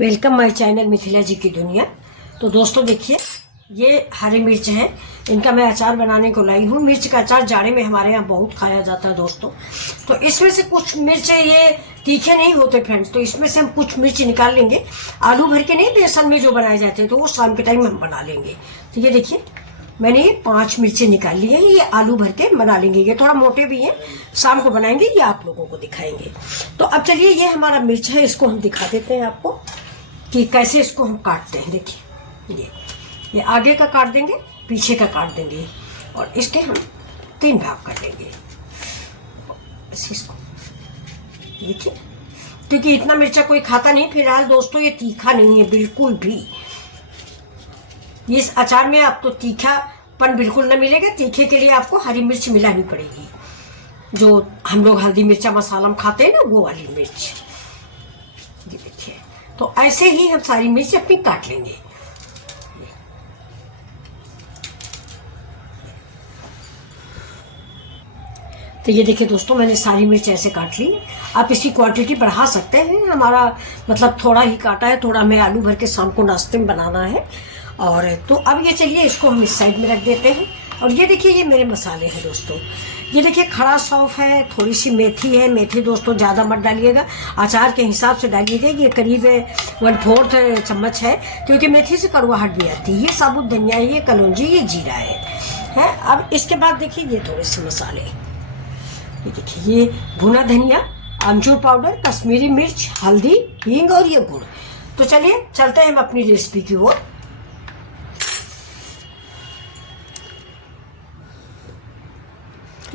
Welcome my channel Mithila जी की दुनिया। तो दोस्तों देखिए, ये हरी मिर्च है, इनका मैं अचार बनाने को लाई हूँ। मिर्च का अचार जाड़े में हमारे यहाँ बहुत खाया जाता है दोस्तों। तो इसमें से कुछ मिर्च ये तीखे नहीं होते फ्रेंड्स, तो इसमें से हम कुछ मिर्च निकाल लेंगे। आलू भर के नहीं, बेसन में जो बनाए जाते हैं, तो वो शाम के टाइम हम बना लेंगे। तो ये देखिए, मैंने ये 5 मिर्चें निकाल ली है, ये आलू भर के बना लेंगे। ये थोड़ा मोटे भी हैं, शाम को बनाएंगे, ये आप लोगों को दिखाएंगे। तो अब चलिए, ये हमारा मिर्च है, इसको हम दिखा देते हैं आपको कि कैसे इसको हम काटते हैं। देखिए, ये आगे का काट देंगे, पीछे का काट देंगे, और इसके हम 3 भाग कर देंगे इसको। देखिए, क्योंकि इतना मिर्चा कोई खाता नहीं फिलहाल दोस्तों, ये तीखा नहीं है बिल्कुल भी। इस अचार में आपको तीखापन बिल्कुल न मिलेगा। तीखे के लिए आपको हरी मिर्च मिलानी पड़ेगी, जो हम लोग हल्दी मिर्चा मसाला में खाते हैं ना, वो वाली मिर्च। ये देखिए, तो ऐसे ही हम सारी मिर्च अपनी काट लेंगे। तो ये देखिए दोस्तों, मैंने सारी मिर्च ऐसे काट ली। आप इसकी क्वांटिटी बढ़ा सकते हैं, हमारा मतलब थोड़ा ही काटा है, थोड़ा हमें आलू भर के शाम को नाश्ते में बनाना है। और तो अब ये चलिए, इसको हम इस साइड में रख देते हैं। और ये देखिए, ये मेरे मसाले हैं दोस्तों। ये देखिए, खड़ा सौंफ है, थोड़ी सी मेथी है। मेथी दोस्तों ज़्यादा मत डालिएगा, अचार के हिसाब से डालिएगा। ये करीब 1/4 चम्मच है, क्योंकि मेथी से कड़वाहट भी आती है। ये साबुत धनिया है, ये कलौंजी, ये जीरा है। अब इसके बाद देखिए, ये थोड़े से मसाले, ये देखिए, ये भुना धनिया, अमचूर पाउडर, कश्मीरी मिर्च, हल्दी, हींग और ये गुड़। तो चलिए चलते हैं हम अपनी रेसिपी की ओर।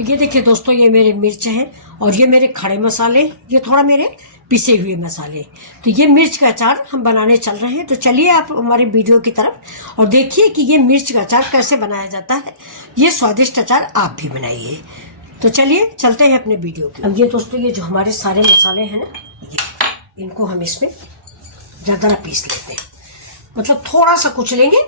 ये देखिए दोस्तों, ये मेरे मिर्च हैं और ये मेरे खड़े मसाले, ये थोड़ा मेरे पिसे हुए मसाले। तो ये मिर्च का अचार हम बनाने चल रहे हैं। तो चलिए आप हमारे वीडियो की तरफ और देखिए कि ये मिर्च का अचार कैसे बनाया जाता है। ये स्वादिष्ट अचार आप भी बनाइए। तो चलिए चलते हैं अपने वीडियो की। अब ये दोस्तों, ये जो हमारे सारे मसाले हैं ना, ये इनको हम इसमें ज़्यादा ना पीस लेते हैं, मतलब थोड़ा सा कुचलेंगे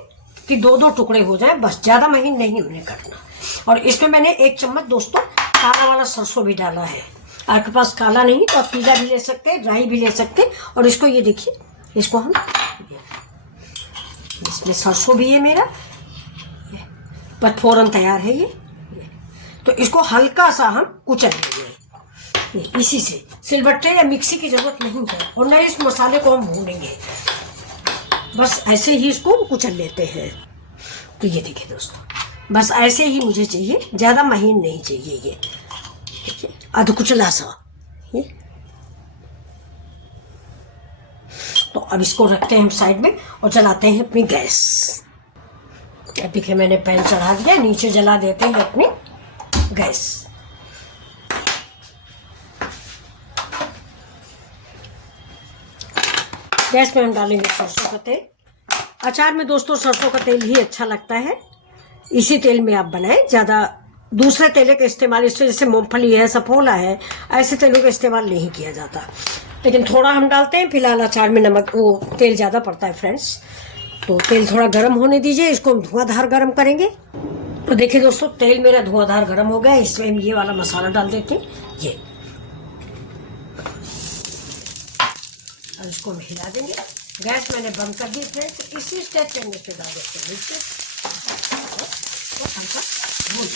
कि 2-2 टुकड़े हो जाए, बस ज़्यादा महीन नहीं उन्हें करना। और इसमें मैंने 1 चम्मच दोस्तों काला वाला सरसों भी डाला है। आपके पास काला नहीं तो आप पीला भी ले सकते हैं, ड्राई भी ले सकते हैं। और इसको ये देखिए, इसको हम, इसमें सरसों भी है मेरा, पचफोरन तैयार है ये। तो इसको हल्का सा हम कुचल लेंगे इसी से। सिलबट्टे या मिक्सी की जरूरत नहीं है, और न इस मसाले को हम भूनेंगे, बस ऐसे ही इसको कुचल लेते हैं। तो ये देखिए दोस्तों, बस ऐसे ही मुझे चाहिए, ज़्यादा महीन नहीं चाहिए। ये देखिए, अध कुचला सा ये। तो अब इसको रखते हैं हम साइड में और चलाते हैं अपनी गैस। अब देखिए, मैंने पैन चढ़ा दिया, नीचे जला देते हैं अपनी गैस। गैस में हम डालेंगे सरसों का तेल। अचार में दोस्तों सरसों का तेल ही अच्छा लगता है, इसी तेल में आप बनाएं। ज़्यादा दूसरे तेल का इस्तेमाल, इससे जैसे मूंगफली है, सफोला है, ऐसे तेलों का इस्तेमाल नहीं किया जाता। लेकिन थोड़ा हम डालते हैं, फिलहाल अचार में नमक, वो तेल ज़्यादा पड़ता है फ्रेंड्स। तो तेल थोड़ा गर्म होने दीजिए, इसको हम धुआंधार गर्म करेंगे। तो देखिए दोस्तों, तेल मेरा धुआंधार गर्म हो गया। इसमें हम ये वाला मसाला डाल देते हैं, ये। और इसको हम हिला देंगे। गैस मैंने बंद कर दी फ्रेंड्स। इसी स्टेप पे हम इसमें डाल देते हैं मिर्च, और हल्का भून,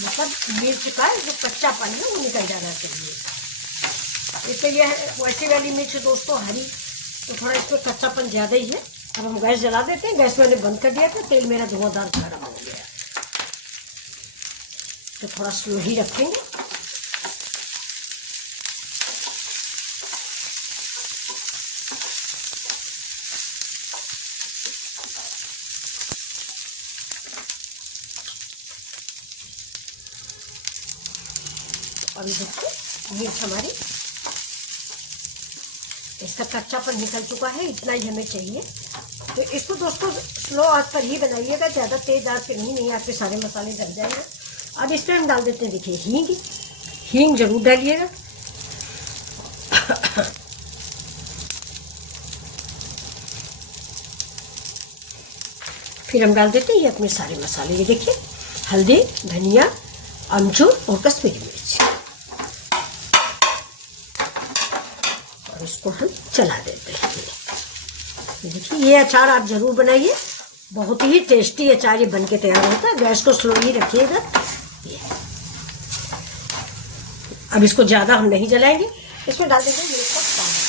मतलब मिर्च का जो कच्चापन है वो निकल जाना चाहिए। इसके लिए वैसी वाली मिर्च दोस्तों हरी, तो थोड़ा इसमें कच्चापन ज़्यादा ही है। अब हम गैस जला देते हैं। गैस मैंने बंद कर दिया था, तेल मेरा धुआंधार गर्म हो गया। तो थोड़ा स्लो ही रखेंगे। अभी देखिए, मिर्च हमारी, इसका कच्चापन निकल चुका है, इतना ही हमें चाहिए। तो इसको दोस्तों स्लो आंच पर ही बनाइएगा, ज़्यादा तेज आंच पे नहीं आपके सारे मसाले जल जाएंगे। अब इस पर हम डाल देते हैं, देखिए, हींग। हींग जरूर डालिएगा। फिर हम डाल देते हैं ये अपने सारे मसाले। ये देखिए, हल्दी, धनिया, अमचूर और कश्मीरी मिर्च। और इसको हम चला देते हैं। देखिए ये अचार आप जरूर बनाइए, बहुत ही टेस्टी अचार ये बनके तैयार होता है। गैस को स्लो ही रखिएगा। ये अब इसको ज़्यादा हम नहीं जलाएंगे, इसमें डाल देंगे मिर्च का पाउडर।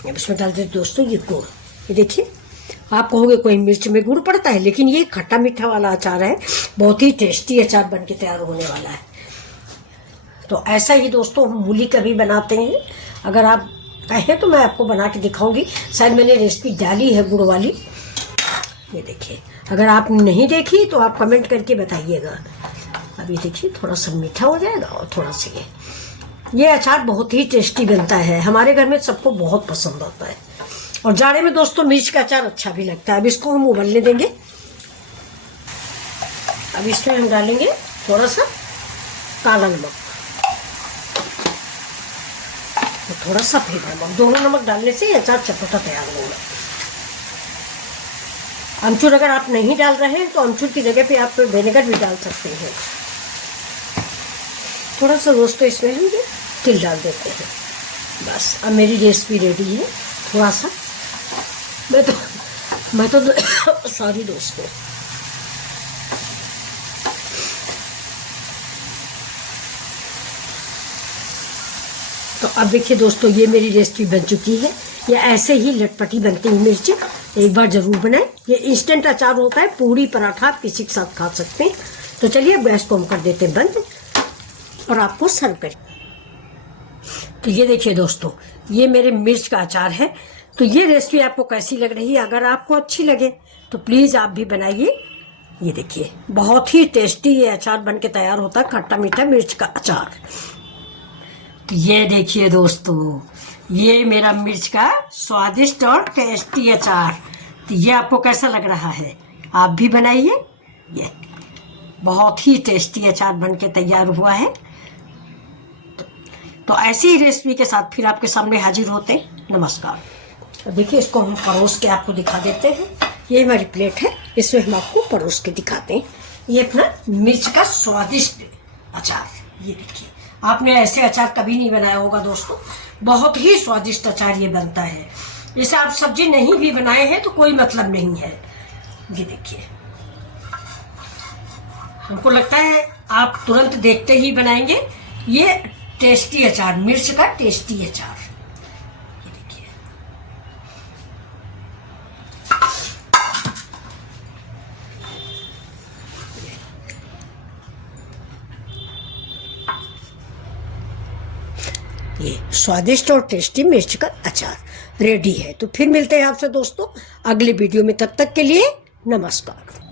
अब इसमें डाल देते दोस्तों ये गुड़। ये देखिए, आप कहोगे कोई मिर्च में गुड़ पड़ता है, लेकिन ये खट्टा मीठा वाला अचार है, बहुत ही टेस्टी अचार बनके तैयार होने वाला है। तो ऐसा ही दोस्तों हम मूली का भी बनाते हैं। अगर आप कहें तो मैं आपको बना के दिखाऊंगी, शायद मैंने रेसिपी डाली है गुड़ वाली। ये देखिए, अगर आप नहीं देखी तो आप कमेंट करके बताइएगा। अब ये देखिए थोड़ा सा मीठा हो जाएगा और थोड़ा सा ये अचार बहुत ही टेस्टी बनता है, हमारे घर में सबको बहुत पसंद आता है। और जाड़े में दोस्तों मिर्च का अचार अच्छा भी लगता है। अब इसको हम उबलने देंगे। अब इसमें हम डालेंगे थोड़ा सा काला नमक और थोड़ा सफेद नमक। दोनों नमक डालने से अचार चटपटा तैयार होगा। अमचूर अगर आप नहीं डाल रहे हैं तो अमचूर की जगह पे आप विनेगर भी डाल सकते हैं। थोड़ा सा दोस्तों इसमें हम तिल डाल देते हैं। बस अब मेरी रेसिपी रेडी है। थोड़ा सा मैं तो सॉरी दोस्तों, तो अब देखिए दोस्तों ये मेरी रेसिपी बन चुकी है। ये ऐसे ही लटपटी बनती है मिर्ची, एक बार जरूर बनाएं। ये इंस्टेंट अचार होता है, पूरी पराठा आप किसी के साथ खा सकते हैं। तो चलिए अब गैस को हम कर देते हैं बंद और आपको सर्व करें। तो ये देखिए दोस्तों, ये मेरे मिर्च का अचार है। तो ये रेसिपी आपको कैसी लग रही है? अगर आपको अच्छी लगे तो प्लीज़ आप भी बनाइए। ये देखिए बहुत ही टेस्टी ये अचार बनके तैयार होता है, खट्टा मीठा मिर्च का अचार। तो ये देखिए दोस्तों, ये मेरा मिर्च का स्वादिष्ट और टेस्टी अचार। तो ये आपको कैसा लग रहा है? आप भी बनाइए। ये बहुत ही टेस्टी अचार बनके तैयार हुआ है। तो ऐसी ही रेसिपी के साथ फिर आपके सामने हाजिर होते हैं। नमस्कार। तो देखिए इसको हम परोस के आपको दिखा देते हैं। ये हमारी प्लेट है, इसमें हम आपको परोस के दिखाते हैं। ये अपना मिर्च का स्वादिष्ट अचार। ये देखिए, आपने ऐसे अचार कभी नहीं बनाया होगा दोस्तों, बहुत ही स्वादिष्ट अचार ये बनता है। जैसे आप सब्जी नहीं भी बनाए हैं तो कोई मतलब नहीं है। ये देखिए, हमको लगता है आप तुरंत देखते ही बनाएंगे ये टेस्टी अचार, मिर्च का टेस्टी अचार। ये देखिए, ये स्वादिष्ट और टेस्टी मिर्च का अचार रेडी है। तो फिर मिलते हैं आपसे दोस्तों अगले वीडियो में। तब तक के लिए नमस्कार।